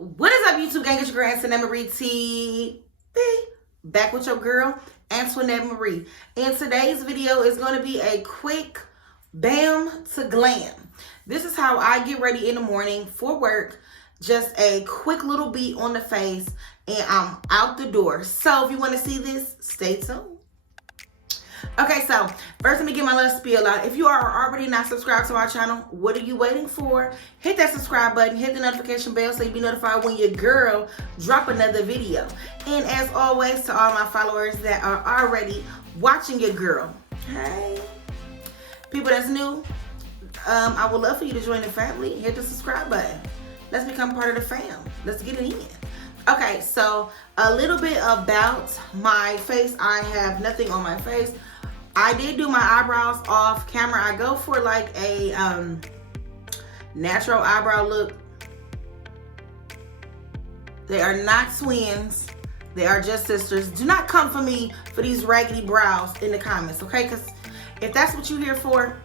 What is up, YouTube gang? It's your girl Antoinette Marie TV. Back with your girl Antoinette Marie. And today's video is going to be a quick bam to glam. This is how I get ready in the morning for work. Just a quick little beat on the face and I'm out the door. So if you want to see this, stay tuned. Okay, so first let me get my little spiel out. If you are already not subscribed to my channel, what are you waiting for? Hit that subscribe button, hit the notification bell so you'll be notified when your girl drop another video. And as always, to all my followers that are already watching your girl, hey, people that's new, I would love for you to join the family. Hit the subscribe button. Let's become part of the fam. Let's get it in. Okay, so a little bit about my face. I have nothing on my face. I did do my eyebrows off camera. I go for like a natural eyebrow look. They are not twins. They are just sisters. Do not come for me for these raggedy brows in the comments, okay? Because if that's what you're here for,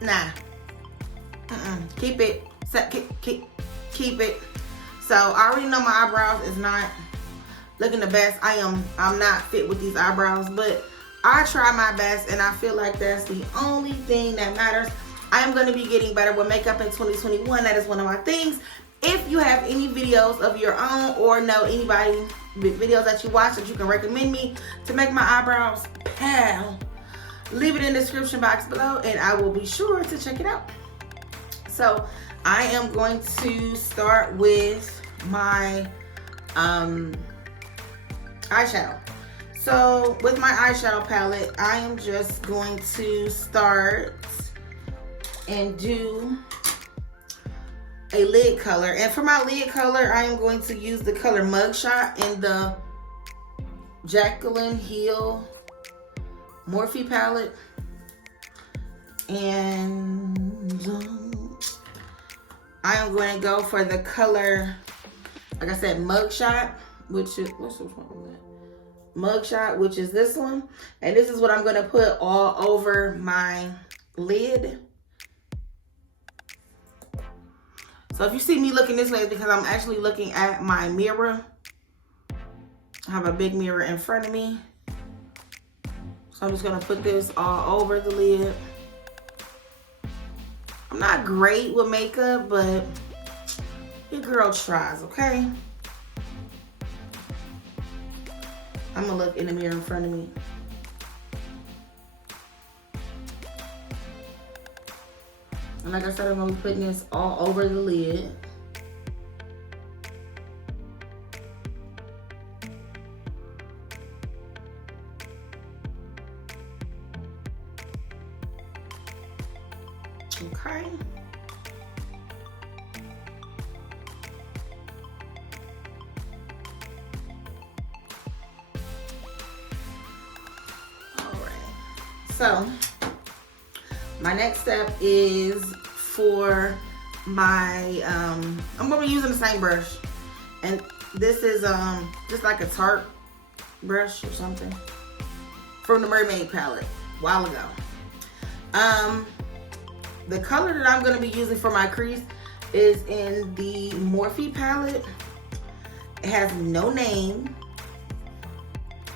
nah. Keep it. Keep it. So I already know my eyebrows is not looking the best. I'm not fit with these eyebrows, but I try my best and I feel like that's the only thing that matters. I am going to be getting better with makeup in 2021. That is one of my things. If you have any videos of your own or know anybody with videos that you watch that you can recommend me to make my eyebrows, pal, leave it in the description box below and I will be sure to check it out. So I am going to start with my eyeshadow. So with my eyeshadow palette, I am just going to start and do a lid color. And for my lid color, I am going to use the color Mugshot in the Jaclyn Hill Morphe palette. And I am going to go for the color, like I said, Mugshot, which is, what's the one with that? Mugshot, which is this one. And this is what I'm going to put all over my lid. So if you see me looking this way, it's because I'm actually looking at my mirror. I have a big mirror in front of me. So I'm just going to put this all over the lid. I'm not great with makeup, but your girl tries, okay? I'm gonna look in the mirror in front of me. And like I said, I'm gonna be putting this all over the lid. Okay. So my next step is for my I'm gonna be using the same brush, and this is just like a Tarte brush or something from the Mermaid palette a while ago. The color that I'm gonna be using for my crease is in the Morphe palette. It has no name,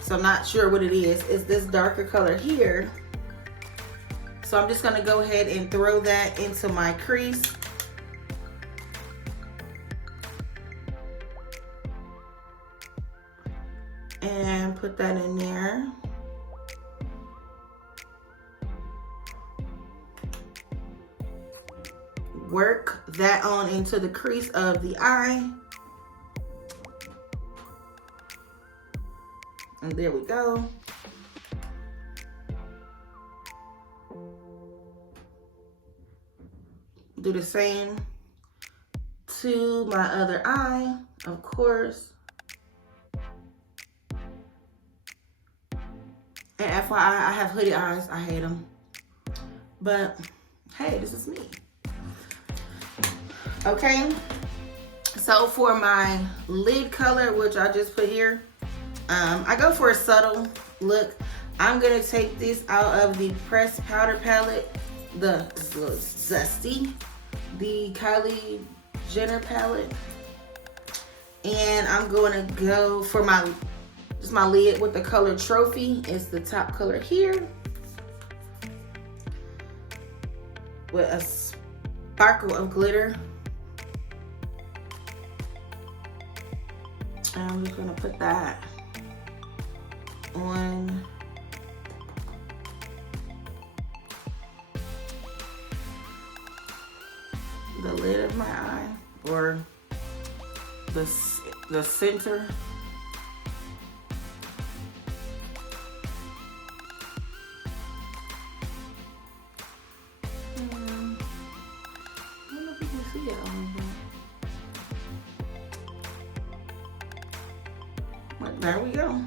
so I'm not sure what it is. It's this darker color here. So I'm just gonna go ahead and throw that into my crease. And put that in there. Work that on into the crease of the eye. And there we go. Do the same to my other eye, of course. And FYI, I have hooded eyes. I hate them. But hey, this is me. Okay. So for my lid color, which I just put here, I go for a subtle look. I'm gonna take this out of the pressed powder palette, the Zesty, the Kylie Jenner palette. And I'm going to go for my lid with the color Trophy. It's the top color here. With a sparkle of glitter. And I'm just going to put that on the lid of my eye, or the center. I don't know if you can see it on here. But there we go.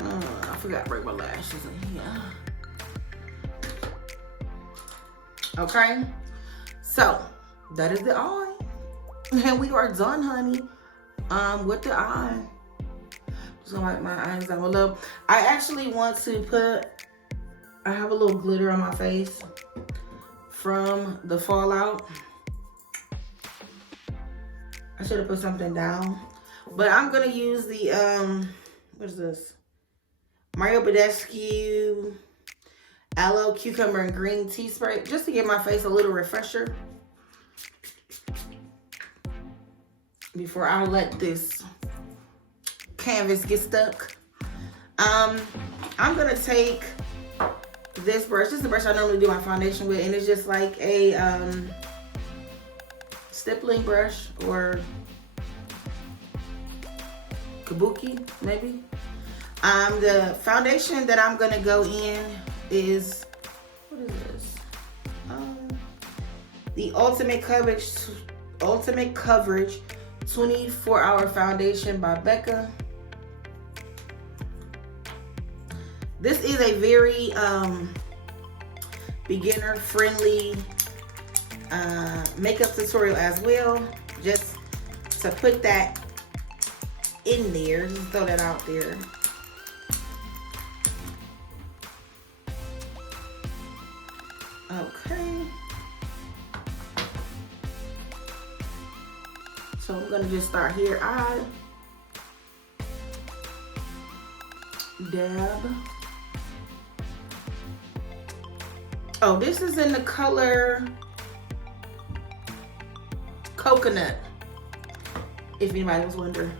I forgot to break my lashes in here. Okay, so that is the eye, and we are done, honey. With the eye. Just gonna wipe my eyes down below. I actually want to I have a little glitter on my face from the fallout. I should have put something down, but I'm gonna use the what is this? Mario Badescu Aloe Cucumber and Green Tea Spray, just to give my face a little refresher before I let this canvas get stuck. I'm gonna take this brush. This is the brush I normally do my foundation with, and it's just like a stippling brush, or kabuki maybe. The foundation that I'm gonna go in is, what is this? The Ultimate Coverage 24-Hour Foundation by Becca. This is a very beginner friendly makeup tutorial as well. Just to put that in there, just throw that out there. Okay. So I'm gonna just start here. I dab. Oh, this is in the color Coconut, if anybody was wondering.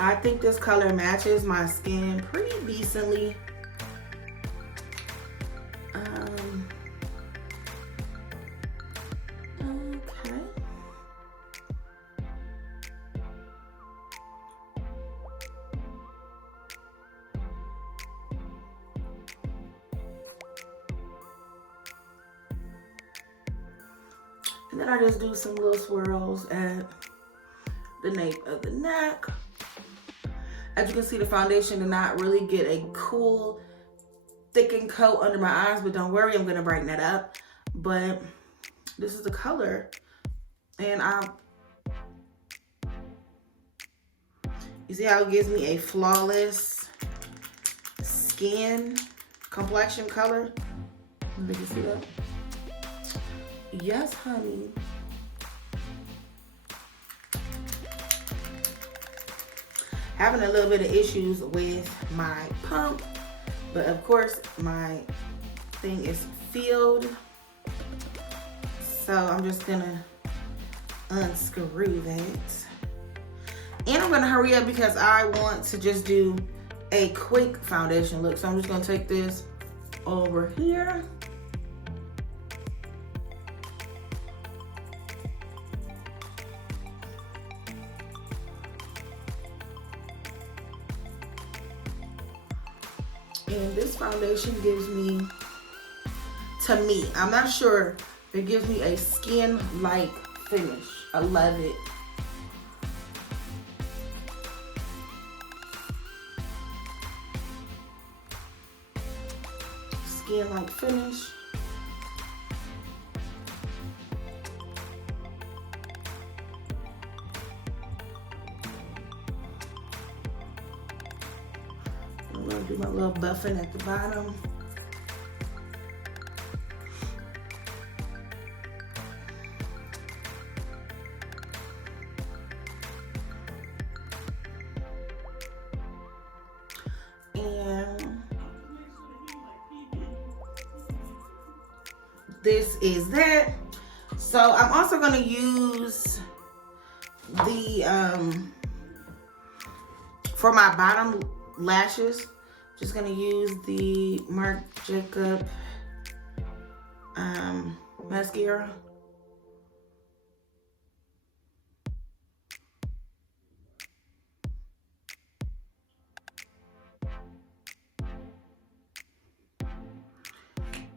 I think this color matches my skin pretty decently. Okay. And then I just do some little swirls at the nape of the neck. As you can see, the foundation did not really get a cool thickened coat under my eyes, but don't worry, I'm gonna brighten that up. But this is the color, and you see how it gives me a flawless skin complexion color? Did you see that? Yes, honey. Having a little bit of issues with my pump, but of course my thing is filled. So I'm just gonna unscrew that. And I'm gonna hurry up because I want to just do a quick foundation look. So I'm just gonna take this over here. And this foundation gives me, to me, I'm not sure, it gives me a skin-like finish. I love it. Skin-like finish. I'm gonna do my little buffing at the bottom. And this is that. So I'm also gonna use the for my bottom lashes, just gonna use the Marc Jacob mascara.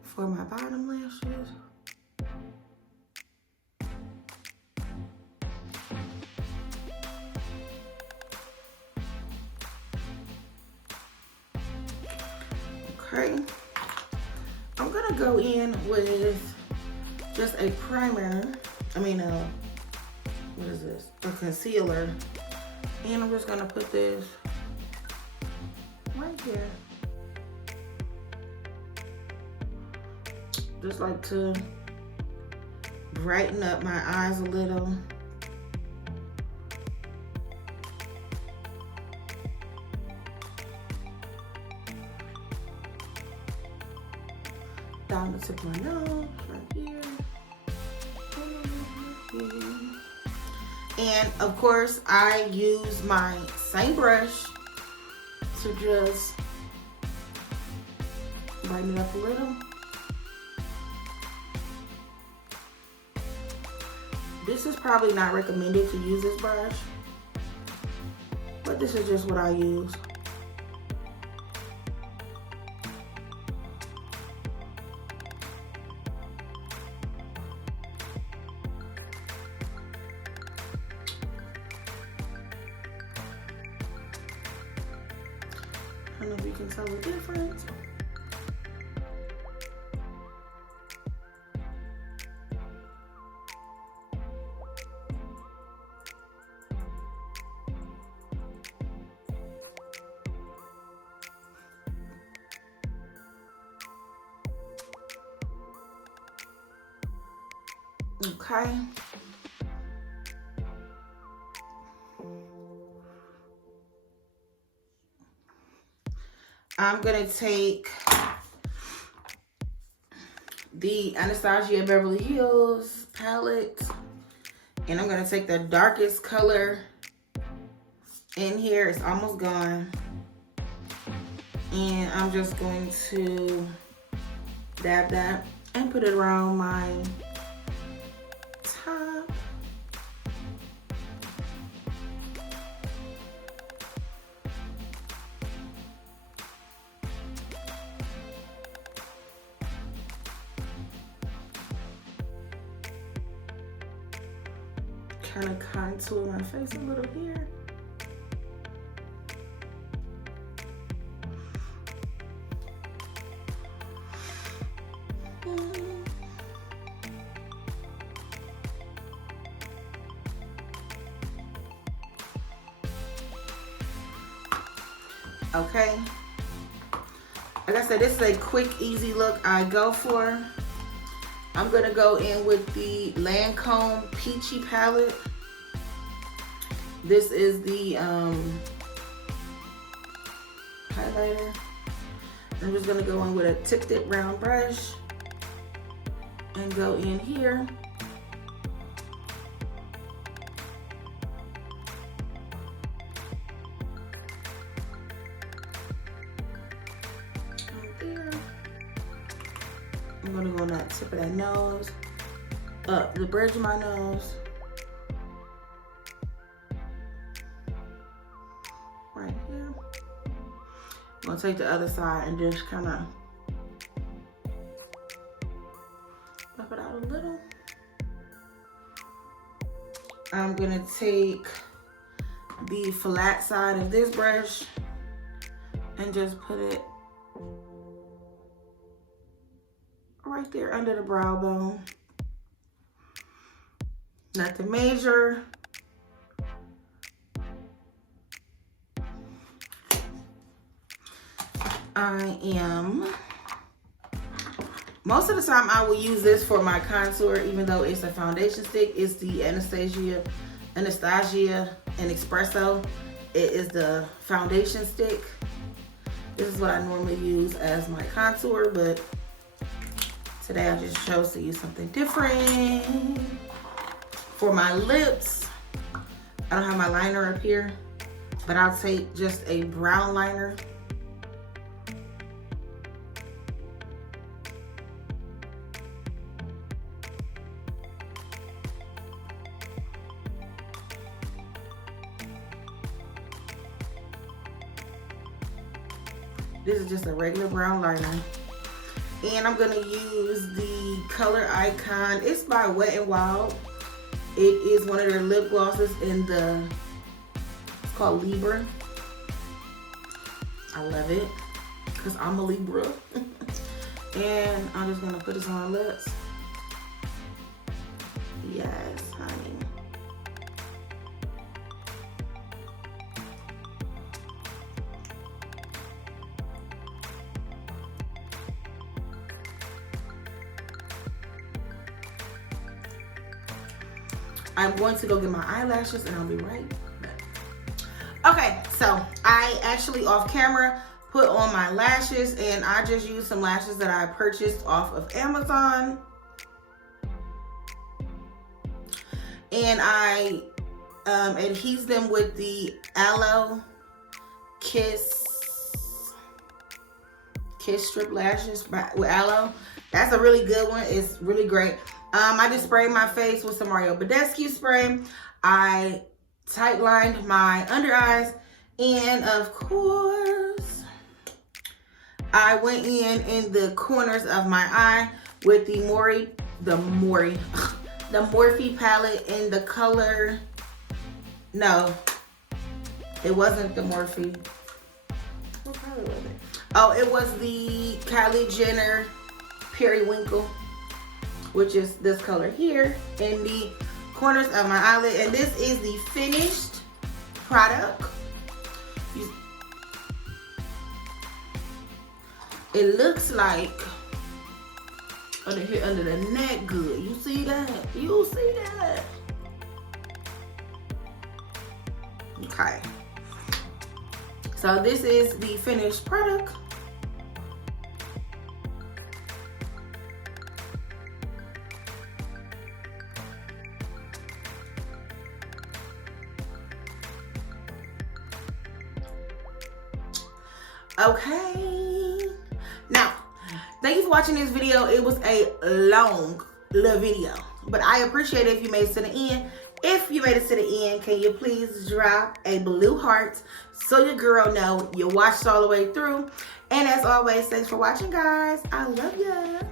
For my bottom lashes. Okay, I'm gonna go in with just a primer. What is this? A concealer. And I'm just gonna put this right here. Just like to brighten up my eyes a little. Down the tip of my nose, right here. And of course, I use my same brush to just brighten it up a little. This is probably not recommended to use this brush, but this is just what I use. I don't know if you can tell the difference. Okay. I'm gonna take the Anastasia Beverly Hills palette, and I'm gonna take the darkest color in here. It's almost gone. And I'm just going to dab that and put it around my top. Kind of contour my face a little here. Okay, like I said, this is a quick, easy look I go for. I'm gonna go in with the Lancome Peachy palette. This is the highlighter. I'm just gonna go in with a tipped round brush and go in here. I'm gonna go on that tip of that nose, up the bridge of my nose, right here. I'm gonna take the other side and just kind of buff it out a little. I'm gonna take the flat side of this brush and just put it right there under the brow bone. Not to measure. Most of the time I will use this for my contour, even though it's a foundation stick. It's the Anastasia and Espresso. It is the foundation stick. This is what I normally use as my contour, but today I just chose to use something different. For my lips, I don't have my liner up here, but I'll take just a brown liner. This is just a regular brown liner. And I'm gonna use the Color Icon. It's by Wet n Wild. It is one of their lip glosses in the, it's called Libra. I love it, because I'm a Libra. And I'm just gonna put this on my lips. Yes, honey. I'm going to go get my eyelashes and I'll be right back. Okay, so I actually off camera put on my lashes, and I just used some lashes that I purchased off of Amazon. And I adhese them with the Aloe Kiss Strip Lashes with Aloe. That's a really good one. It's really great. I just sprayed my face with some Mario Badescu spray. I tight lined my under eyes, and of course, I went in the corners of my eye with the Morphe palette in the color. No, it wasn't the Morphe. What color was it? Oh, it was the Kylie Jenner Periwinkle, which is this color here in the corners of my eyelid. And this is the finished product. It looks like under here, under the neck, good. You see that? You see that? Okay. So this is the finished product. Okay, now thank you for watching this video. It was a long little video, but I appreciate it if you made it to the end. If you made it to the end, can you please drop a blue heart so your girl know you watched all the way through? And as always, thanks for watching, guys. I love ya.